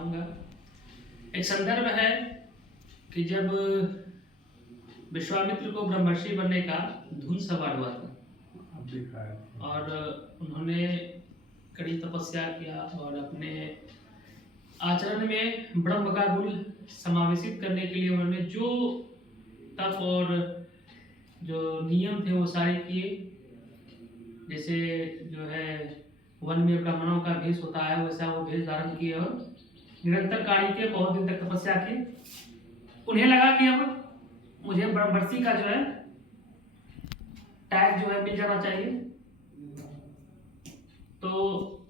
चाहूँगा। एक संदर्भ है कि जब विश्वामित्र को ब्रह्मर्षि बनने का धुन सवार हुआ था और उन्होंने कड़ी तपस्या किया और अपने आचरण में ब्रह्म का गुण समावेशित करने के लिए उन्होंने जो तप और जो नियम थे वो सारे किए। जैसे जो है वन में ब्राह्मणों का भेष होता है वैसा वो भेष धारण किए और निरंतर कार्य के बहुत दिन तक तपस्या की। उन्हें लगा कि अब मुझे ब्रह्मर्षि का जो है टैग जो है मिल जाना चाहिए। तो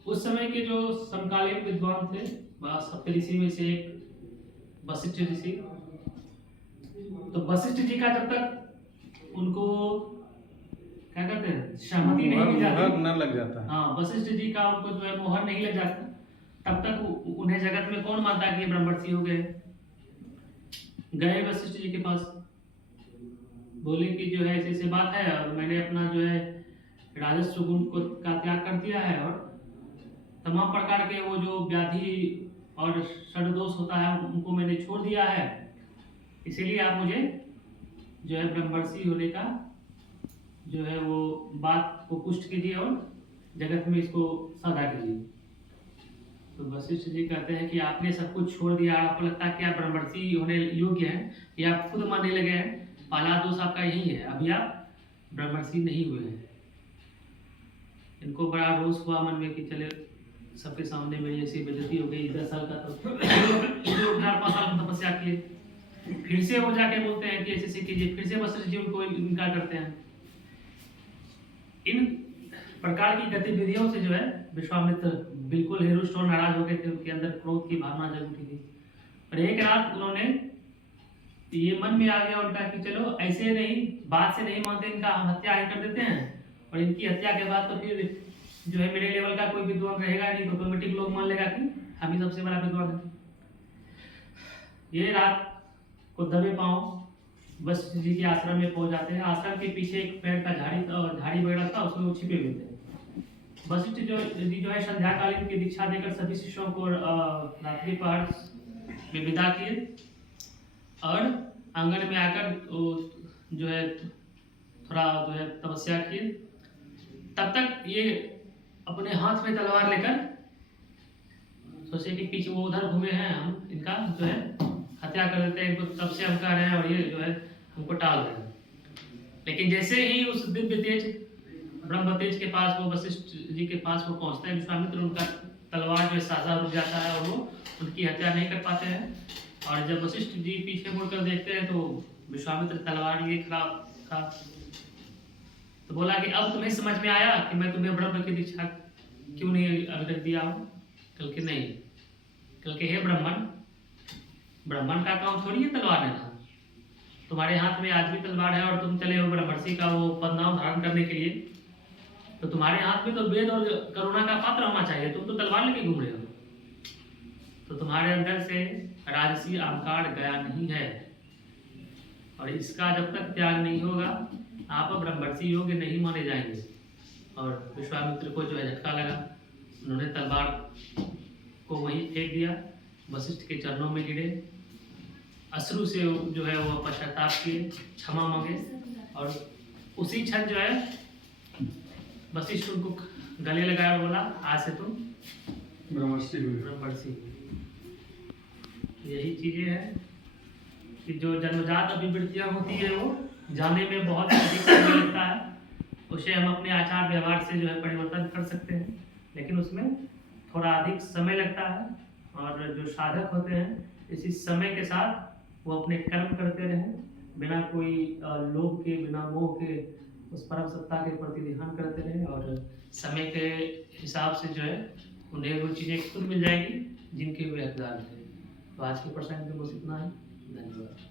उस समय के जो समकालीन विद्वान थे सप्त ऋषि में से एक वशिष्ठ ऋषि। तो वशिष्ठ जी का जब तक उनको क्या कहते हैं सहमति नहीं मिल जाती, न लग जाता। हाँ, वशिष्ठ जी का उनको जो है मोहर नहीं लग जाता, तब तक उन्हें जगत में कौन मानता है कि ये ब्रह्मर्षि हो गए। गए वशिष्ठ जी के पास, बोले कि जो है ऐसे बात है और मैंने अपना जो है राजस्व गुण को का त्याग कर दिया है और तमाम प्रकार के वो जो व्याधि और षडदोष होता है उनको मैंने छोड़ दिया है, इसीलिए आप मुझे जो है ब्रह्मर्षि होने का जो है वो बात को पुष्ट कीजिए और जगत में इसको साझा कीजिए। तो वशिष्ठ जी कहते हैं कि आपने सब कुछ छोड़ दिया, आपको लगता है कि आप ब्रह्मर्षि होने योग्य हैं, ये आप खुद मानने लगे हैं। पहला दोष आपका यही है, अभी आप ब्रह्मर्षि नहीं हुए हैं। इनको बड़ा रोष हुआ मन में कि चले सबके सामने मेरी ऐसी बेइज्जती हो गई। 10 साल का तो 4-5 साल तपस्या किए, फिर से वो जाके बोलते हैं कि ऐसे कीजिए, फिर से वशिष्ठ जी उनको इनकार करते हैं। इन प्रकार की गतिविधियों से जो है विश्वामित्र बिल्कुल हिरुष्ट और नाराज हो गए थे, उनके अंदर क्रोध की भावना जग उठी थी। और एक रात उन्होंने ये मन में आ गया उनका कि चलो ऐसे नहीं, बात से नहीं मानते, इनका हम हत्या ही कर देते हैं और इनकी हत्या के बाद तो फिर जो है मेरे लेवल का कोई विद्वान रहेगा नहीं, तो ऑटोमेटिक लोग मान लेगा कि हम ही सबसे बड़ा विद्वान है। ये रात को दबे पांव वशिष्ठ जी के आश्रम में पहुंच जाते हैं। आश्रम के पीछे एक पेड़ का झाड़ी वगैरह था, उसमें वो छिपे हुए थे। वशिष्ठ जो है संध्याकालीन की दीक्षा देकर सभी शिष्यों को रात्रि पहर में विदा किए और आंगन में आकर जो है थोड़ा जो है तपस्या किए। तब तक ये अपने हाथ में तलवार लेकर सोचे कि पीछे वो उधर घूमे हैं, हम इनका जो है हत्या कर देते हैं, इनको तब से हम कर रहे हैं और ये जो है हमको टाल रहे हैं। लेकिन जैसे ही उस दिव्य तेज ब्रह्म तेज के पास वो वशिष्ठ जी के पास वो पहुंचते हैं, विश्वामित्र उनका तलवार जो है साजा रुक जाता है और वो उनकी हत्या नहीं कर पाते हैं। और जब वशिष्ठ जी पीछे मुड़कर देखते हैं तो विश्वामित्र तलवार लिए खड़ा। तो बोला कि अब तुम्हें समझ में आया कि मैं तुम्हें ब्रह्म की दीक्षा क्यों नहीं अभी तक दिया हूँ। कल के नहीं, कल के हे ब्राह्मण का काम थोड़ी है तलवार लेना। तुम्हारे हाथ में आज भी तलवार है और तुम चले हो ब्रह्मर्षि का वो पदनाम धारण करने के लिए, तो तुम्हारे हाथ में तो वेद और करुणा का पात्र होना चाहिए, तुम तो तलवार लेके घूम रहे हो। तो तुम्हारे अंदर से राजसी अहंकार गया नहीं है और इसका जब तक त्याग नहीं होगा आप ब्रह्मर्षि योग्य नहीं माने जाएंगे। और विश्वामित्र को जो है झटका लगा, उन्होंने तलवार को वहीं फेंक दिया, वशिष्ठ के चरणों में गिरे, अश्रु से जो है वो पश्चाताप किए, क्षमा मांगे और उसी क्षण जो है वशिष्ठ उनको गले लगाया और बोला आज से तुम ब्रह्मर्षि। यही चीजें हैं कि जो जन्मजात अभिवृत्तियां होती है वो जाने में बहुत अधिक समय लगता है, उसे हम अपने आचार व्यवहार से जो है परिवर्तन कर सकते हैं, लेकिन उसमें थोड़ा अधिक समय लगता है। और जो साधक होते हैं इसी समय के साथ वो अपने कर्म करते रहें, बिना कोई लोभ के, बिना मोह के उस परम सत्ता के प्रति ध्यान करते रहें और समय के हिसाब से जो है उन्हें वो चीज़ें खुद मिल जाएगी जिनके वे हकदार थे। तो आज के प्रसंग में बस इतना ही। धन्यवाद।